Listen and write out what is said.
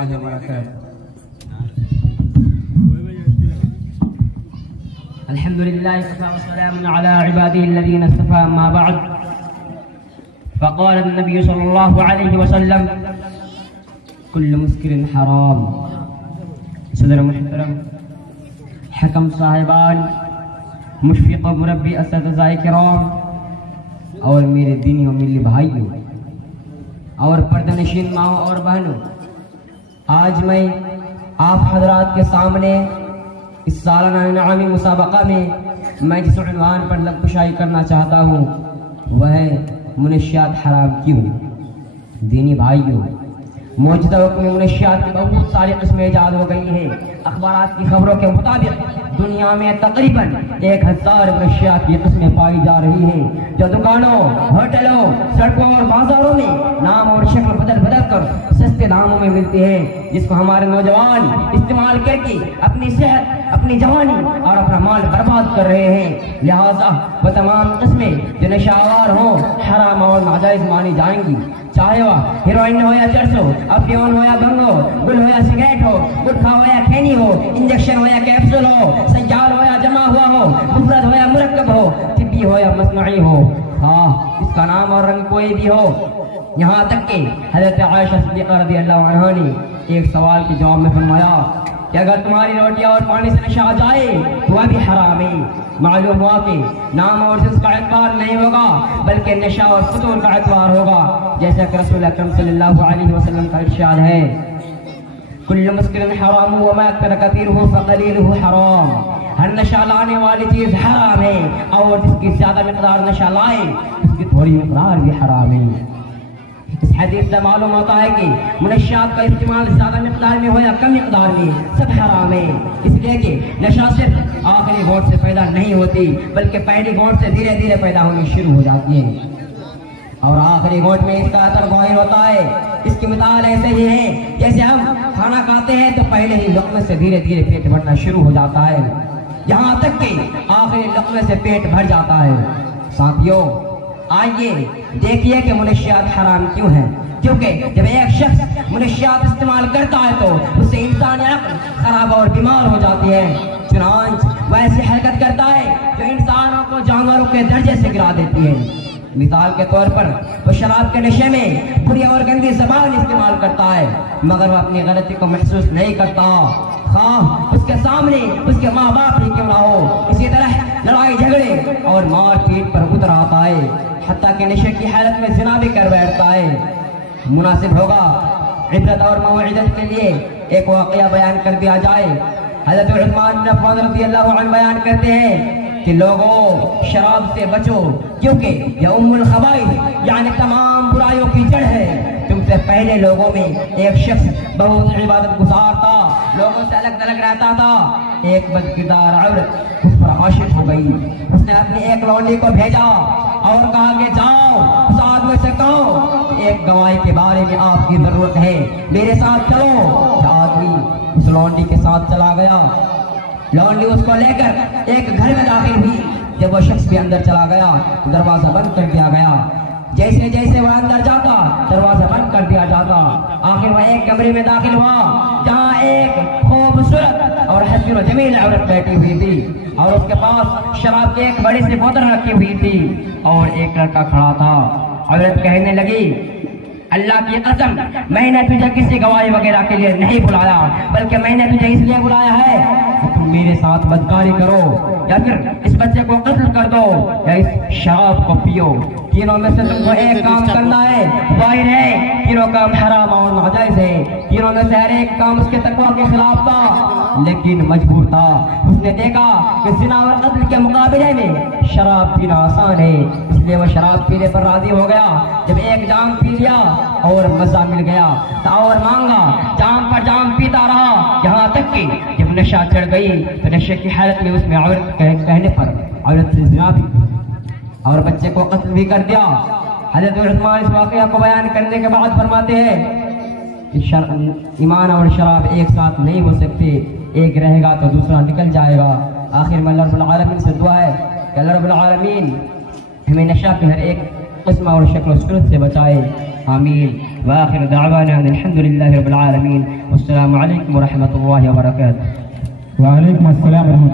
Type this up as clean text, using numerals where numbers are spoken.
الله وبركاته. الحمد لله والسلام على عباده الذين اصطفى. أما بعد، فقال النبي صلى الله عليه وسلم: كل مسكر حرام. صدر محترم، حکم صاحبان، مشفق و مربی اساتذہ کرام اور میرے دینی و ملی بھائیوں اور پردہ نشین ماؤں اور بہنوں، آج میں آپ حضرات کے سامنے اس سالانہ انعامی مسابقہ میں جس عنوان پر لغزشائی کرنا چاہتا ہوں وہ ہے منشیات حرام کیوں. دینی بھائیوں، موجودہ وقت میں منشیات کی بہت ساری قسمیں ایجاد ہو گئی ہیں. اخبارات کی خبروں کے مطابق دنیا میں تقریباً 1000 منشیات کی قسمیں پائی جا رہی ہیں جو دکانوں، ہوٹلوں، سڑکوں اور بازاروں میں نام اور شکل بدل کر سستے داموں میں ملتی ہیں، جس کو ہمارے نوجوان استعمال کر کے اپنی صحت، اپنی جوانی اور اپنا مال برباد کر رہے ہیں. لہذا وہ تمام قسمیں جو نشہ آور ہوں حرام اور ناجائز مانی جائیں گی، چاہے وہ ہیروئن ہو یا چرسو، افیون ہو یا بنگو، گل ہو یا سگریٹ ہو، گٹکھا ہو یا کھینی ہو، انجیکشن ہو یا کیپسول ہو، سیال ہو یا جمع ہوا ہو، مفرد ہو یا مرکب ہو، طبی ہو یا مصنوعی ہو، ہاں اس کا نام اور رنگ کوئی بھی ہو. یہاں تک کہ حضرت عائشہ صدیقہ رضی اللہ عنہا نے ایک سوال کے جواب میں فرمایا کہ اگر تمہاری روٹی اور پانی سے نشہ آ جائے تو وہ بھی حرام ہے. معلوم ہوا کہ نام اور جنس کا اعتبار نہیں ہوگا بلکہ نشہ اور فطور کا اعتبار ہوگا، جیسا کہ رسول اکرم صلی اللہ علیہ وسلم کا ارشاد ہے: کل مسکر حرام وما اکثر کثیرہ فقلیلہ حرام. ہر نشہ لانے والی چیز حرام ہے اور جس کی زیادہ مقدار نشہ لائے اس کی تھوڑی مقدار بھی حرام ہے. اس حدیث سے معلوم ہوتا ہے کہ منشیات کا استعمال زیادہ مقدار میں ہو یا کم مقدار میں سب حرام ہے، اس لیے کہ نشہ صرف آخری گھونٹ سے پیدا نہیں ہوتی بلکہ پہلی گھونٹ سے دھیرے دھیرے پیدا ہونی شروع ہو جاتی ہے اور آخری گھونٹ میں اس کا اثر ظاہر ہوتا ہے. اس کی مثال ایسے ہی ہے جیسے ہم کھانا کھاتے ہیں تو پہلے ہی لقمے سے دھیرے دھیرے پیٹ بھرنا شروع ہو جاتا ہے یہاں تک کہ آخری لقمے سے پیٹ بھر جاتا ہے. ساتھیوں، آئیے دیکھیے کہ منشیات حرام کیوں ہیں. کیونکہ جب ایک شخص منشیات استعمال کرتا ہے تو اس سے انسانی عقل خراب اور بیمار ہو جاتی ہے. چنانچہ وہ ایسی حرکت کرتا ہے جو انسانوں کو جانوروں کے درجے سے گرا دیتی ہے. مثال کے طور پر وہ شراب کے نشے میں بری اور گندی زبان استعمال کرتا ہے مگر وہ اپنی غلطی کو محسوس نہیں کرتا، خواہ اس کے سامنے اس کے ماں باپ ہی کیوں نہ ہو. اسی طرح لڑائی جھگڑے اور مار پیٹ پر اتر آتا ہے، حتیٰ کہ نشے کی حالت میں زنا بھی کر بیٹھتا ہے. مناسب ہوگا عبرت اور موعظت کے لیے ایک واقعہ بیان کر دیا جائے. حضرت عثمان بن عفان رضی اللہ عنہ بیان کرتے ہیں کہ لوگوں شراب سے بچو کیونکہ یہ ام الخبائث یعنی تمام برائیوں کی جڑ ہے. تم سے پہلے لوگوں میں ایک شخص بہت عبادت گزار تھا، لوگوں سے الگ تھلگ رہتا تھا. ایک بدکردار عورت اس پر عاشق ہو گئی. اس نے اپنی ایک لونڈی کو بھیجا اور کہا کہ جاؤ اس آدمی سے کہو ایک گواہی کے بارے میں آپ کی ضرورت ہے، میرے ساتھ چلو. آدمی اس لونڈی کے ساتھ چلا گیا. لونڈی اس کو لے کر ایک گھر میں داخل ہوئی. جب وہ شخص بھی اندر چلا گیا دروازہ بند کر دیا گیا. جیسے جیسے وہ اندر جاتا دروازہ بند کر دیا جاتا. آخر وہ ایک کمرے میں داخل ہوا جہاں ایک خوبصورت اور حسین و جمیل عورت بیٹھی ہوئی تھی اور اس کے پاس شراب کی ایک بڑی سی بوتل رکھی ہوئی تھی اور ایک لڑکا کھڑا تھا. عورت کہنے لگی: اللہ کی قسم میں نے تجھے کسی گواہی وغیرہ کے لیے نہیں بلایا بلکہ میں نے تجھے اس لیے بلایا ہے کہ تم میرے ساتھ بدکاری کرو یا پھر اس بچے کو قتل کر دو یا اس شراب کو پیو. تینوں میں سے تم کو ایک کام کرنا ہے. ظاہر ہے تینوں کام حرام اور ناجائز ہے. تینوں میں سے ہر ایک کام اس کے تقویٰ کے خلاف تھا لیکن مجبور تھا. اس نے دیکھا کہ زنا اور قتل کے مقابلے میں شراب پینا آسان ہے اس لیے وہ شراب پینے پر راضی ہو گیا. جب ایک جام پی لیا اور مزہ مل گیا تو اور مانگا. جام پر جام پیتا رہا یہاں تک کہ جب نشہ چڑھ گئی تو نشے کی حالت میں اس میں عورت کہنے پر عورت سے زنا بھی اور بچے کو قتل بھی کر دیا. حضرت عثمان اس واقعہ کو بیان کرنے کے بعد فرماتے ہیں کہ ایمان اور شراب ایک ساتھ نہیں ہو سکتے، ایک رہے گا تو دوسرا نکل جائے گا. آخر میں اللہ رب العالمین سے دعا ہے کہ اللہ رب العالمین ہمیں نشہ کے ہر ایک قسم اور شکل و صورت سے بچائے. آمین. وآخر دعوانا أن الحمد لله رب العالمين والسلام عليكم ورحمة الله وبركاته. وعلیکم السلام ورحمۃ